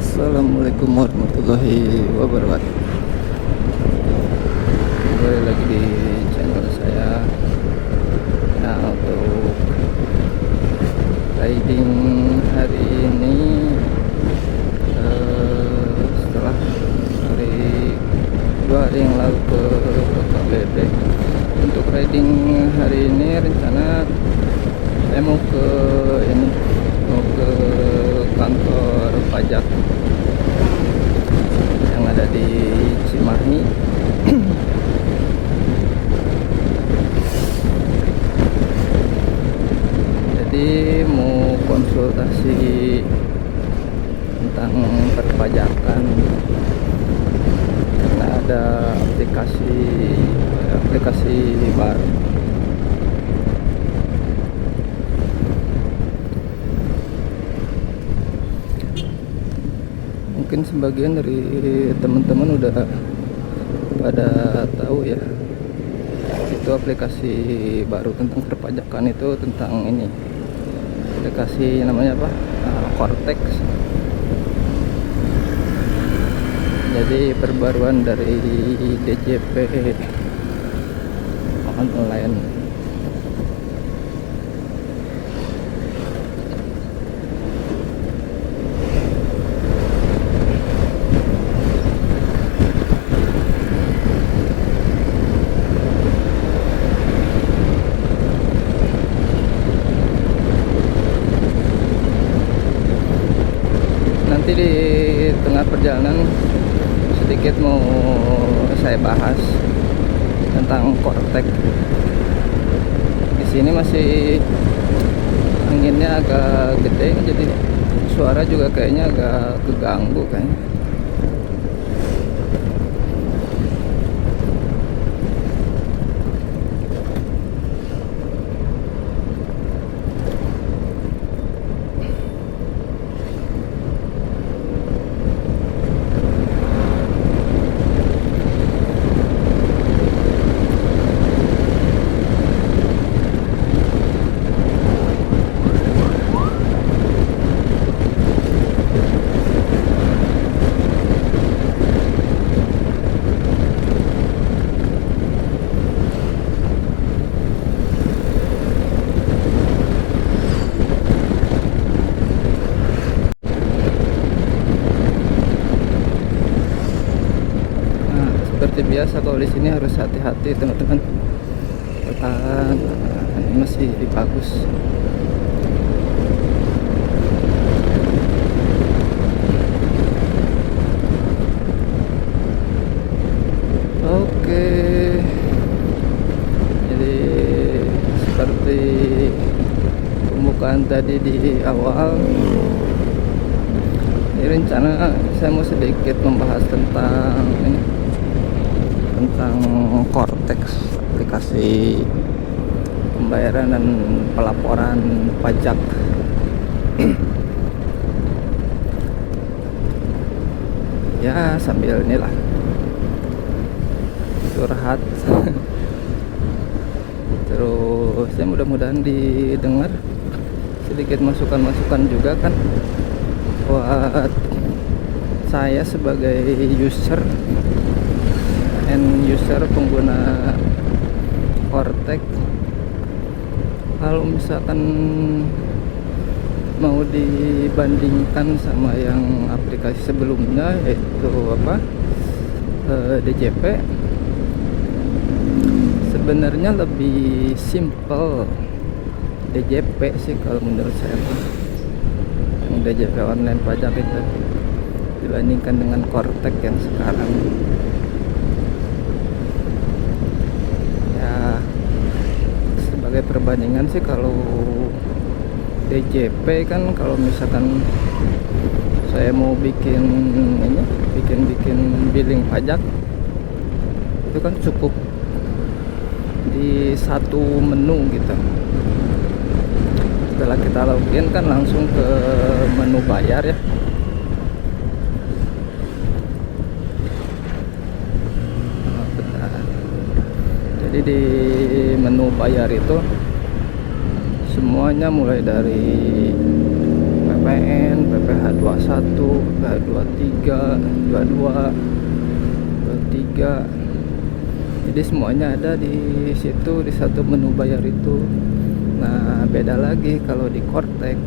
Assalamualaikum warahmatullahi wabarakatuh. Kembali lagi di channel saya. Nah, untuk riding hari ini, setelah dua hari yang lalu ke KBB, untuk riding hari ini rencana saya mau ke kantor pajak yang ada di Cimahi. Jadi mau konsultasi tentang perpajakan, karena ada aplikasi baru. Mungkin sebagian dari teman-teman udah pada tahu ya, itu aplikasi baru tentang perpajakan. Itu tentang ini, aplikasi namanya apa, Cortex. Jadi perbaruan dari DJP online. Nanti di tengah perjalanan sedikit mau saya bahas tentang Cortex. Di sini masih anginnya agak gede, jadi suara juga kayaknya agak keganggu kayaknya. Seperti biasa, kalau di sini harus hati-hati teman-teman. Depan masih bagus. Oke, jadi seperti pembukaan tadi di awal, ini rencana saya mau sedikit membahas tentang Cortex, aplikasi pembayaran dan pelaporan pajak. Ya, sambil inilah curhat. Terus ya, mudah-mudahan didengar sedikit masukan-masukan juga kan buat saya sebagai user pengguna Cortex. Kalau misalkan mau dibandingkan sama yang aplikasi sebelumnya, yaitu DJP, sebenarnya lebih simple DJP sih kalau menurut saya. Yang DJP online pajak itu dibandingkan dengan Cortex yang sekarang. Sebagai perbandingan sih, kalau DJP kan kalau misalkan saya mau bikin billing pajak, itu kan cukup di satu menu gitu. Setelah kita login kan langsung ke menu bayar ya. Jadi di menu bayar itu semuanya mulai dari PPN, PPh 21, PPh 23, 22, 23. Jadi semuanya ada di situ, di satu menu bayar itu. Nah, beda lagi kalau di Kortek.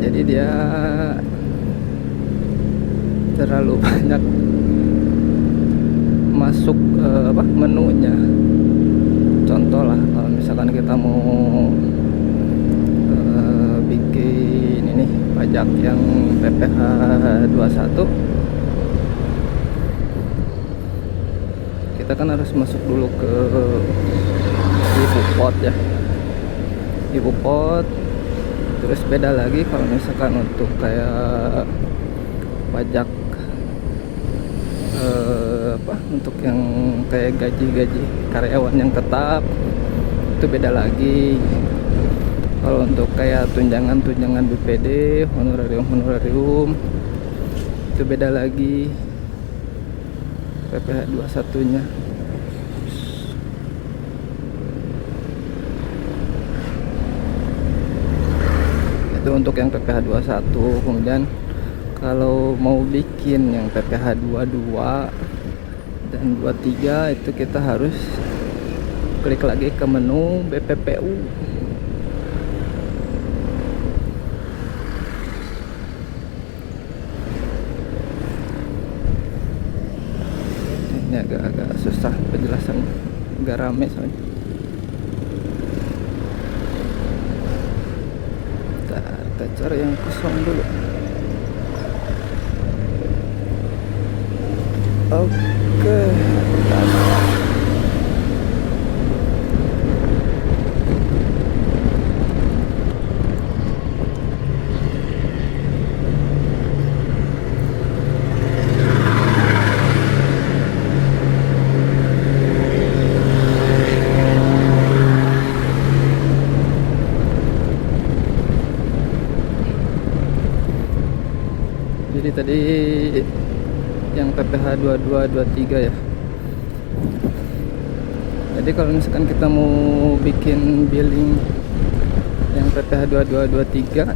Jadi dia terlalu banyak masuk menunya. Contoh lah, kalau misalkan kita mau bikin ini pajak yang PPh 21, kita kan harus masuk dulu ke ibu pot ya, ibu pot. Terus beda lagi kalau misalkan untuk kayak pajak untuk yang kayak gaji karyawan yang tetap, itu beda lagi. Kalau untuk kayak tunjangan BPD, honorarium itu beda lagi PPh 21 nya. Itu untuk yang PPh 21. Kemudian kalau mau bikin yang PPh 22 dan 23 itu kita harus klik lagi ke menu BPPU. Ini agak susah penjelasannya, agak rame soalnya. Kita cari yang kosong dulu. Oke. Jadi tadi yang PPh 22 23 ya. Jadi kalau misalkan kita mau bikin billing yang PPh 22 23,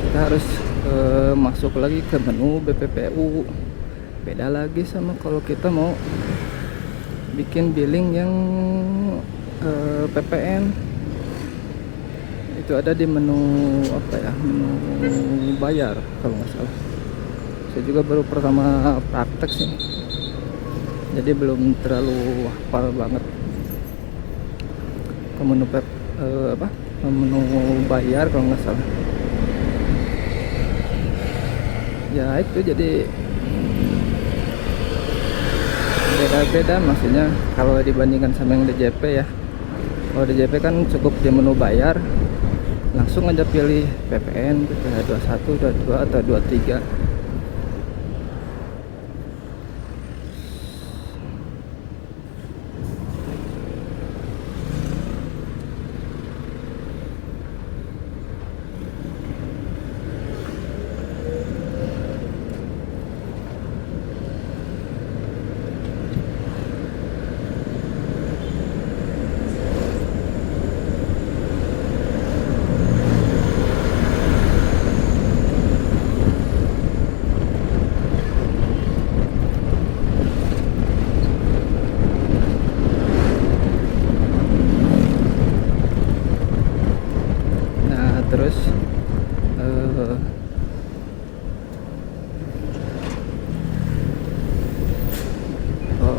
kita harus masuk lagi ke menu BPPU. Beda lagi sama kalau kita mau bikin billing yang PPN. Itu ada di menu menu bayar kalau nggak salah. Saya juga baru pertama praktek sih, jadi belum terlalu hafal banget ke menu menu bayar kalau nggak salah. Ya itu jadi beda-beda maksudnya kalau dibandingkan sama yang DJP ya. Kalau DJP kan cukup di menu bayar langsung aja pilih PPN, PPh 21, 22 atau 23. Terus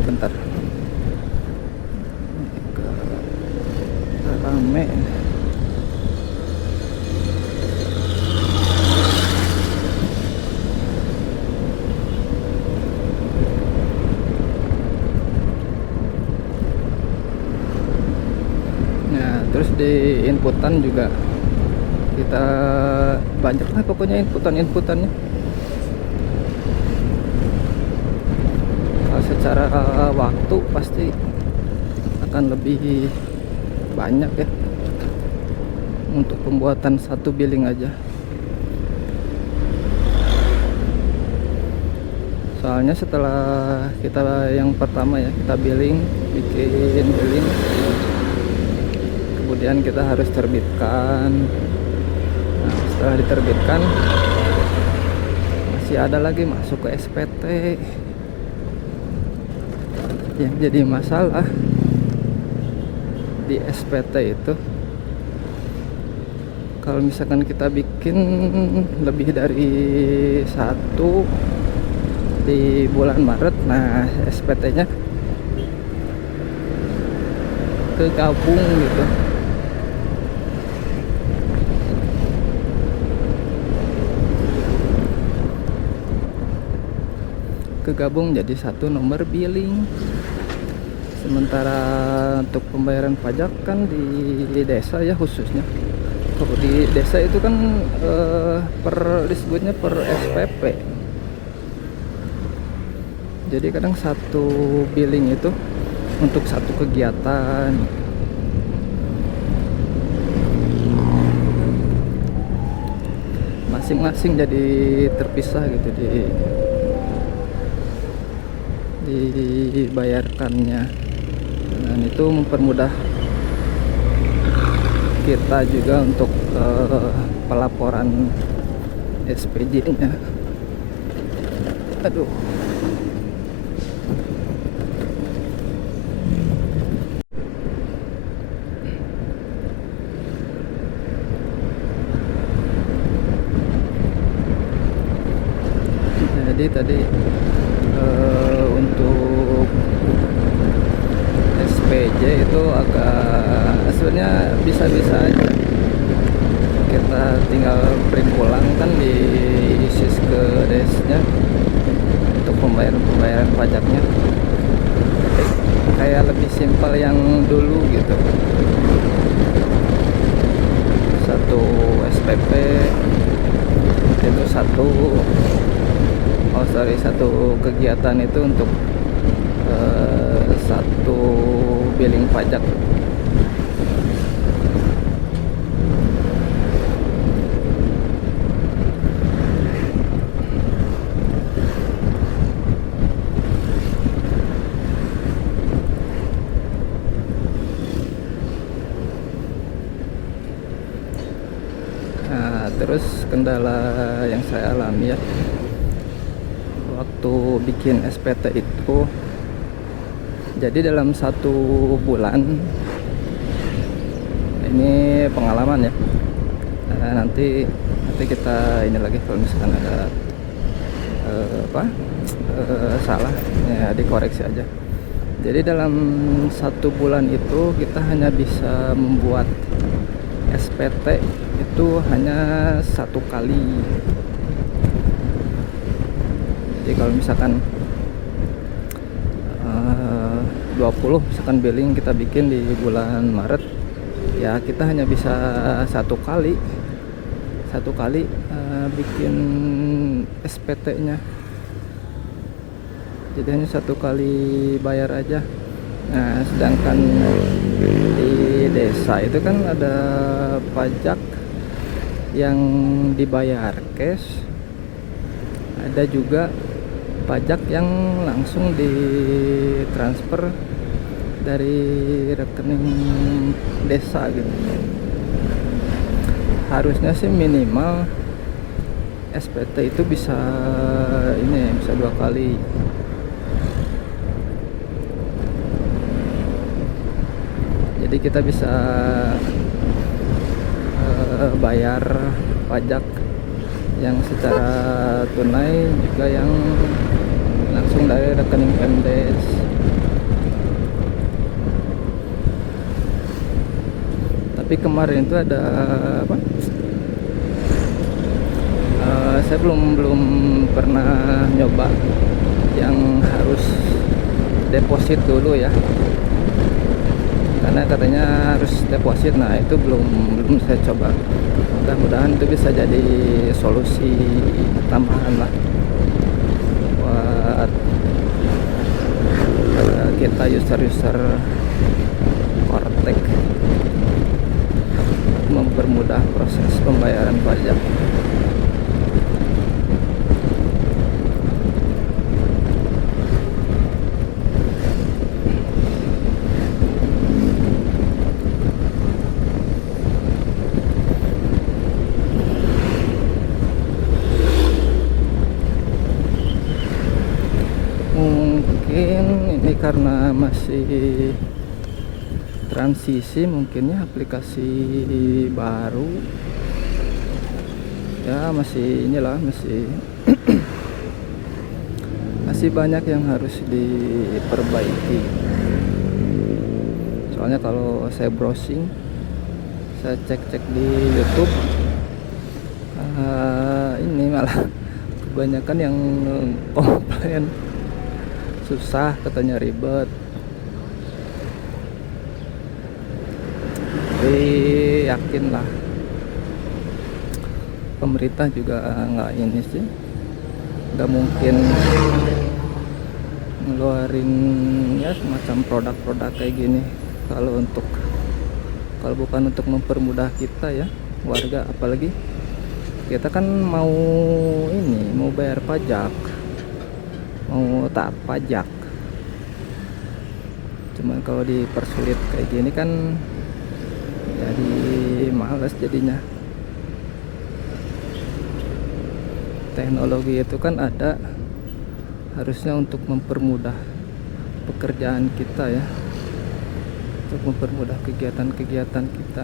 bentar, rame. Nah terus di inputan juga kita banyak lah pokoknya inputannya. Secara waktu pasti akan lebih banyak ya untuk pembuatan satu billing aja. Soalnya setelah kita yang pertama ya kita bikin billing, kemudian kita harus terbitkan. Nah, setelah diterbitkan masih ada lagi masuk ke SPT. Yang jadi masalah di SPT itu, kalau misalkan kita bikin lebih dari satu di bulan Maret, nah SPT-nya kegabung gitu. Kegabung jadi satu nomor billing. Sementara untuk pembayaran pajak kan di desa ya khususnya. Kalau di desa itu kan disebutnya per SPP. Jadi kadang satu billing itu untuk satu kegiatan. Masing-masing jadi terpisah gitu dibayarkannya. Dan itu mempermudah kita juga untuk pelaporan SPJ-nya. Aduh. Jadi tadi untuk SPJ itu agak sebenarnya bisa-bisa aja. Kita tinggal print pulang kan di sis ke desnya untuk pembayaran pajaknya. Kayak lebih simpel yang dulu gitu. Satu SPP itu satu kegiatan itu untuk satu billing pajak. Nah, terus kendala yang saya alami ya waktu bikin SPT itu, jadi dalam satu bulan ini pengalaman ya. Nanti kita ini lagi kalau misalkan ada salah ya dikoreksi aja. Jadi dalam satu bulan itu kita hanya bisa membuat SPT itu hanya satu kali. Jadi kalau misalkan 20 misalkan billing kita bikin di bulan Maret, ya kita hanya bisa satu kali bikin SPT-nya. Jadi hanya satu kali bayar aja. Nah, sedangkan di desa itu kan ada pajak yang dibayar cash, ada juga pajak yang langsung ditransfer dari rekening desa gitu. Harusnya sih minimal SPT itu bisa dua kali. Jadi kita bisa bayar pajak yang secara tunai juga yang langsung dari rekening Pemdes. Tapi kemarin itu ada apa? Saya belum pernah nyoba yang harus deposit dulu ya, karena katanya harus deposit. Nah itu belum saya coba. Mudah-mudahan itu bisa jadi solusi tambahan lah buat kita user Kortek, mempermudah proses pembayaran pajak. mungkin ini karena masih transisi, mungkin ya aplikasi baru ya, masih inilah, masih masih banyak yang harus diperbaiki. Soalnya kalau saya browsing, saya cek-cek di YouTube, ini malah kebanyakan yang komplain susah, katanya ribet. Tapi yakin lah, pemerintah juga nggak ini sih, nggak mungkin ngeluarin ya semacam produk-produk kayak gini kalau bukan untuk mempermudah kita ya, warga. Apalagi kita kan mau bayar pajak, mau taat pajak. Cuman kalau dipersulit kayak gini kan jadi males jadinya. Teknologi itu kan ada harusnya untuk mempermudah pekerjaan kita ya, untuk mempermudah kegiatan-kegiatan kita,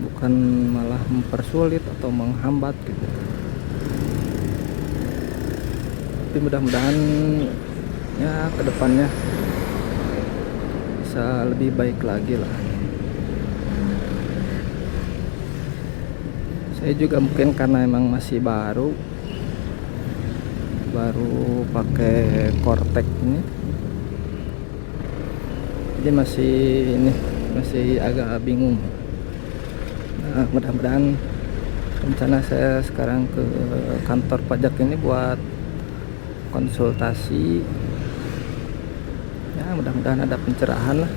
bukan malah mempersulit atau menghambat gitu. Tapi mudah-mudahan ya kedepannya bisa lebih baik lagi lah. Saya juga mungkin karena emang masih baru pakai Cortex ini, jadi masih agak bingung. Nah, mudah-mudahan rencana saya sekarang ke kantor pajak ini buat konsultasi ya, mudah-mudahan ada pencerahan lah.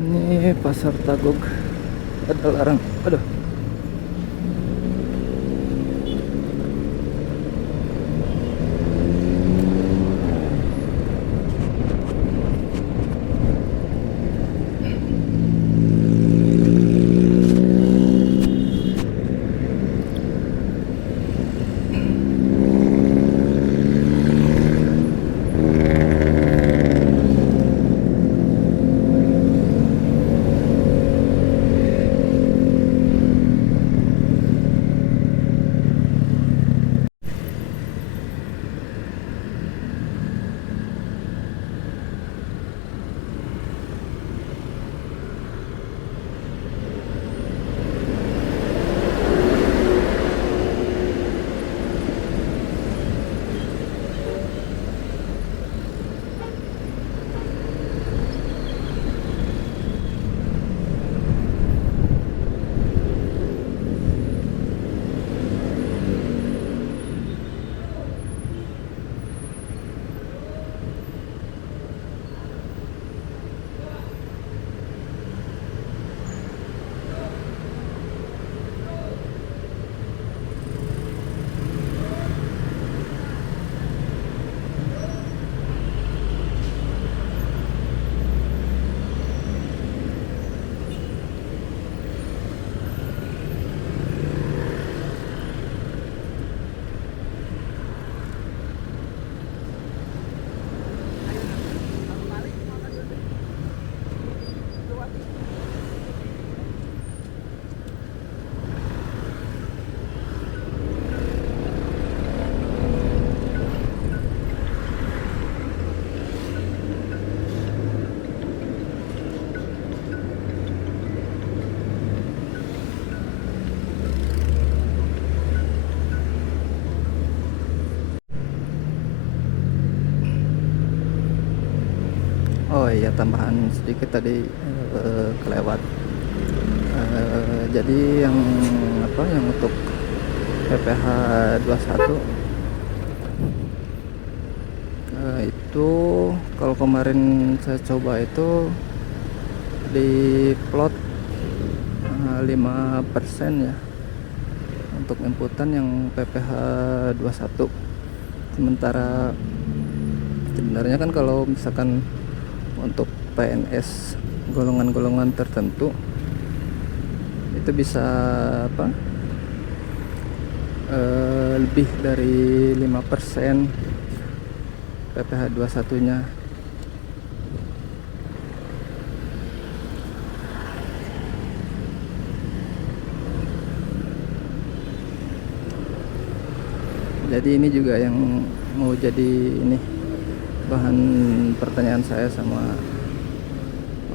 Ini pasar Tagog, ada larang, aduh. Oh iya, tambahan sedikit tadi kelewat. Jadi yang untuk PPh 21. Itu kalau kemarin saya coba itu di plot 5% ya untuk inputan yang PPh 21. Sementara sebenarnya kan kalau misalkan untuk PNS golongan-golongan tertentu itu bisa apa, lebih dari 5% PPh 21 nya. Jadi ini juga yang mau jadi ini bahan pertanyaan saya sama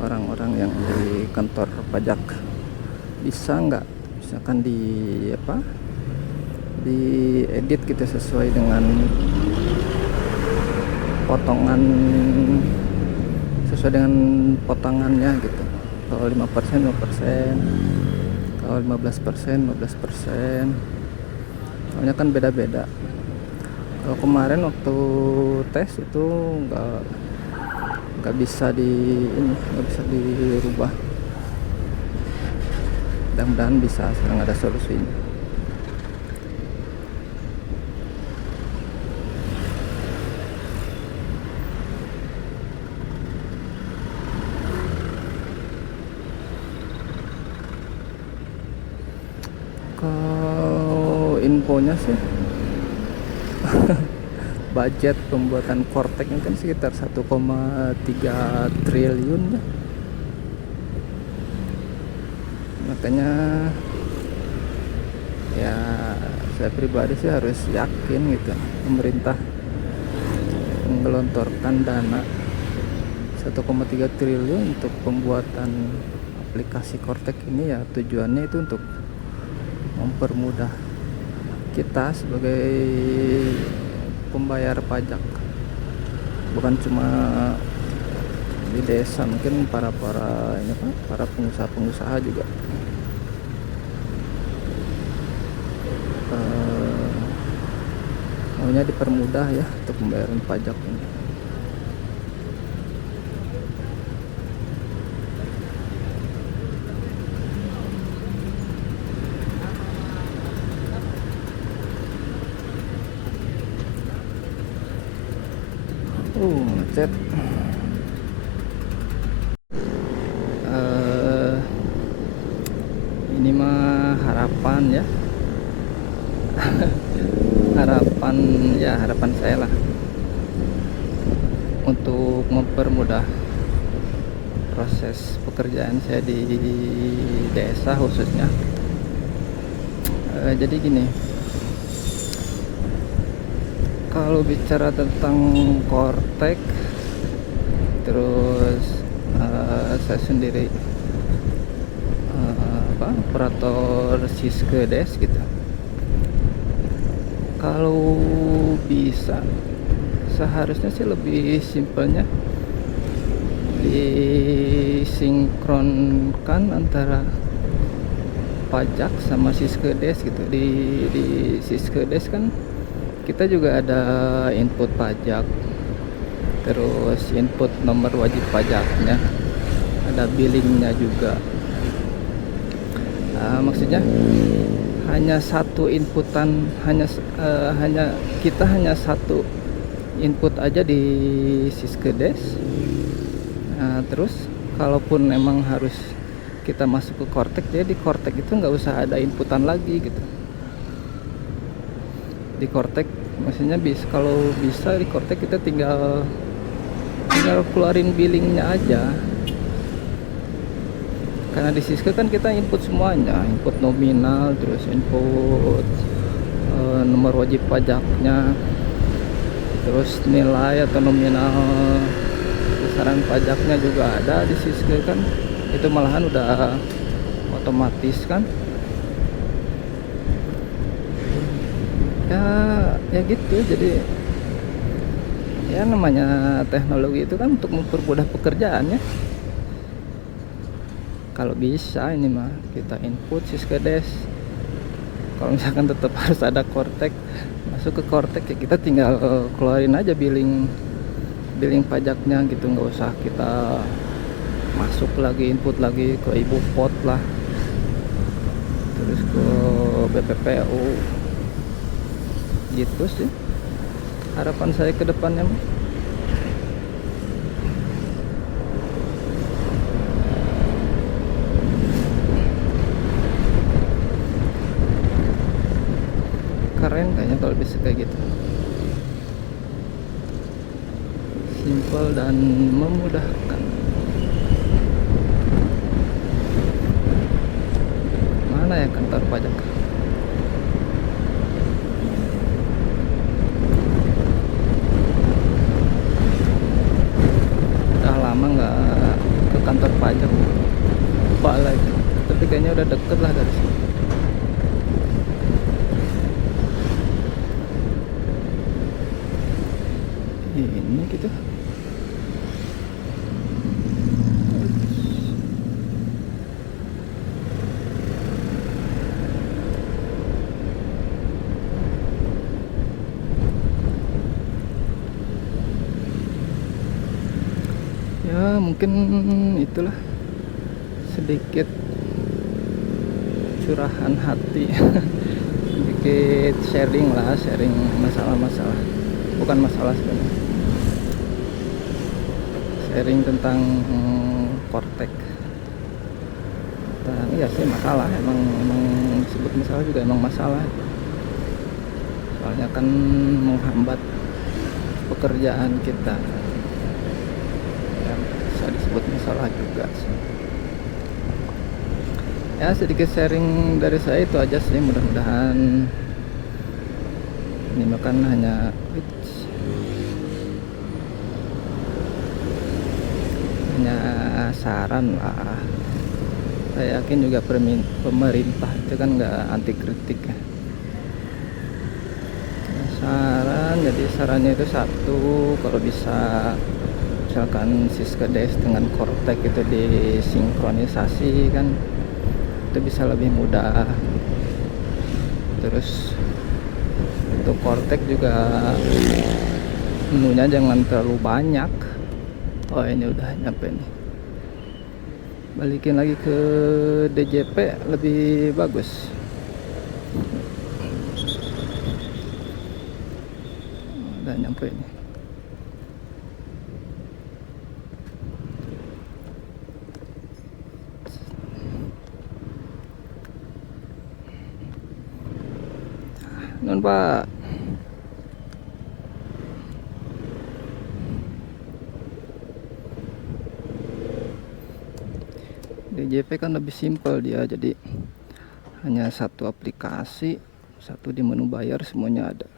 orang-orang yang di kantor pajak. Bisa nggak misalkan di apa, di edit gitu sesuai dengan potongan, sesuai dengan potongannya gitu. Kalau 5% 5%, kalau 15% 15%. Soalnya kan beda-beda. Kalau kemarin waktu tes itu nggak bisa nggak bisa dirubah. Mudah-mudahan bisa, sekarang ada solusinya. Kalau infonya sih budget pembuatan Cortex ini kan sekitar 1,3 triliun ya. Makanya ya saya pribadi sih harus yakin gitu pemerintah menggelontorkan dana 1,3 triliun untuk pembuatan aplikasi Cortex ini. Ya tujuannya itu untuk mempermudah kita sebagai pembayar pajak, bukan cuma di desa, mungkin para pengusaha juga maunya dipermudah ya untuk pembayaran pajak ini. Macet. Ini mah harapan ya. harapan saya lah untuk mempermudah proses pekerjaan saya di desa khususnya. Jadi gini, kalau bicara tentang Cortex, terus saya sendiri operator Siskedes gitu. Kalau bisa seharusnya sih lebih simpelnya disinkronkan antara pajak sama Siskedes gitu. Di Siskedes kan kita juga ada input pajak, terus input nomor wajib pajaknya, ada billingnya juga. Maksudnya hanya satu inputan, hanya satu input aja di Siskedes. Terus kalaupun memang harus kita masuk ke Cortex, jadi di Cortex itu nggak usah ada inputan lagi gitu. Di Cortex maksudnya kalau bisa di Cortex kita tinggal keluarin billingnya aja. Karena di Siske kan kita input semuanya, input nominal, terus input nomor wajib pajaknya, terus nilai atau nominal besaran pajaknya juga ada di Siske kan. Itu malahan udah otomatis kan. Ya gitu. Jadi ya namanya teknologi itu kan untuk mempermudah pekerjaannya. Kalau bisa ini mah kita input Siskedes, Kalau misalkan tetap harus ada Kortek, masuk ke Kortek ya kita tinggal keluarin aja billing billing pajaknya gitu, nggak usah kita masuk lagi input lagi ke ibu pot lah, terus ke BPPU gitu sih harapan saya ke depannya. Keren kayaknya kalau bisa kayak gitu, simple dan memudahkan. Mana ya kantor pajak? Udah lama nggak ke kantor pajak, lupa lagi, tapi kayaknya udah deket lah dari sini. Ini gitu. Ya mungkin itulah sedikit curahan hati sedikit sharing lah, sharing masalah-masalah, bukan masalah sebenarnya, sharing tentang Kortek. Dan iya sih masalah, emang disebut masalah juga emang masalah, soalnya kan menghambat pekerjaan kita ya, bisa disebut masalah juga sih. Ya sedikit sharing dari saya itu aja sih, mudah-mudahan ini makan hanya saran lah. Saya yakin juga pemerintah itu kan nggak anti kritik ya. Saran, jadi sarannya itu satu, kalau bisa misalkan Syskedes dengan Kortek itu disinkronisasi kan, itu bisa lebih mudah. Terus untuk Kortek juga menunya jangan terlalu banyak. Oh ini udah nyampe nih, balikin lagi ke DJP lebih bagus. Udah nyampe nih. Non Pak. DJP kan lebih simpel dia, jadi hanya satu aplikasi, satu di menu bayar semuanya ada.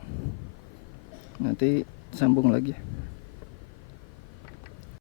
Nanti sambung lagi.